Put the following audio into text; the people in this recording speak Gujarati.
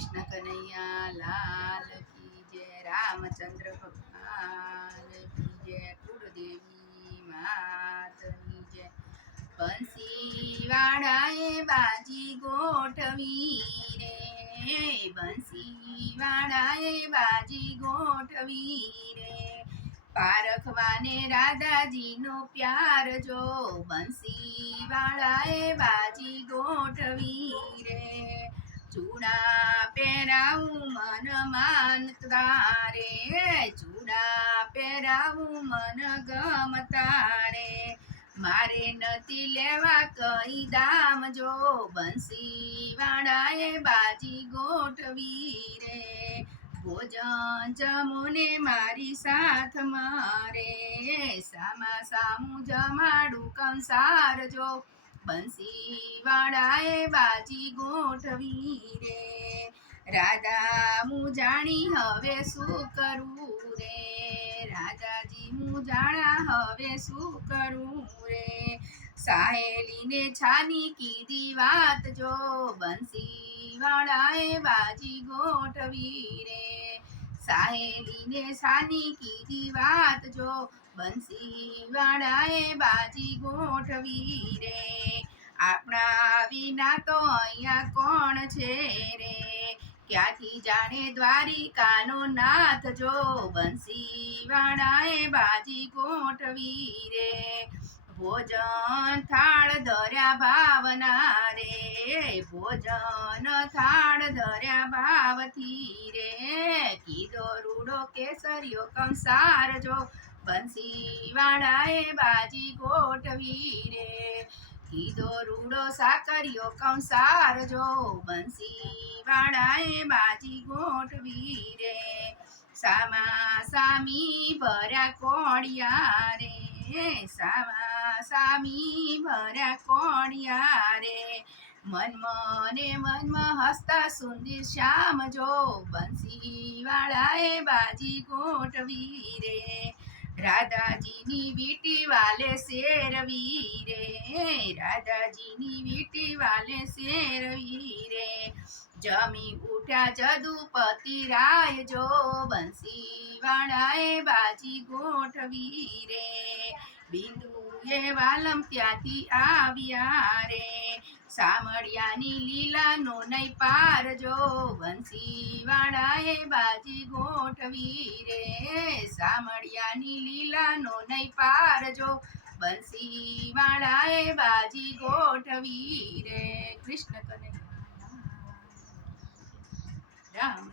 कृष्ण कन्हैया लाल की जय, रामचंद्र भगवान की जय, कुलदेवी मात की जय। बंसी वाड़ाए बाजी गोठवी रे, बंसी वाड़ाए बाजी गोठवी रे, पारखवाने राधाजी नो प्यार जो, बंसी वाड़ाए बाजी गोठवी रे, चूड़ा પહેરાવું મન માનતા રે, ચૂડા પહેરાવું મન ગમતા રે, મારે નથી લેવા કઈ દામ જો, બંસી વાળાએ બાજી ગોઠવી રે, ભોજન જમુને મારી સાથ મારે, સામા સામું જમાડું કંસાર જો, બંસી વાળાએ બાજી ગોઠવી રે, રાધા હું જાણી હવે શું કરું રે, રાધાજી હું જાણા હવે શું કરું રે, સાહેલીને છાની કીધી વાત જો, બંસી વાળાએ બાજી ગોઠવી રે, સાહેલીને છાની કીધી વાત જો, બંસી વાળાએ બાજી ગોઠવી રે, આપણા વિના તો અહીંયા કોણ છે રે, ક્યાંથી જાણે દ્વારિકાનો નાથ જો, બંસી વાળાએ બાજી ગોઠવી રે, ભોજન થાળ ધર્યા ભાવના રે, ભોજન થાળ ધર્યા ભાવથી રે, કીધો રૂડો કેસરિયો કંસાર જો, બંસી વાળાએ બાજી ગોઠવી રે, કીધો રૂડો સાકરિયો કંસાર જો, બંસી વાળાએ બાજી ગોઠવી રે, સામા સામી ભર્યા કોડિયા રે, સામા સામી ભર્યા કોડિયા રે, મનમાં હસતા સુંદર શ્યામ જો, બંસી વાળાએ બાજી ગોઠવી રે, રાધાજીની વીટી વાલે શેરવી રે, રાધાજીની વીટી વાલે શેરવી રે, જમી ઉઠ્યા જદુપતિ રાય જો, બંસી વાળાએ બાજી ગોઠવી રે, બિંદુએ વાલમ ત્યાંથી આવ્યા રે, સામળિયાની લીલાનો નહીં પાર જો, બંસી વાળાએ બાજી ગોઠવી રે, સામળિયાની લીલાનો નહીં પાર જો, બંસી વાળાએ બાજી ગોઠવી રે, કૃષ્ણ કન્હૈયા રામ।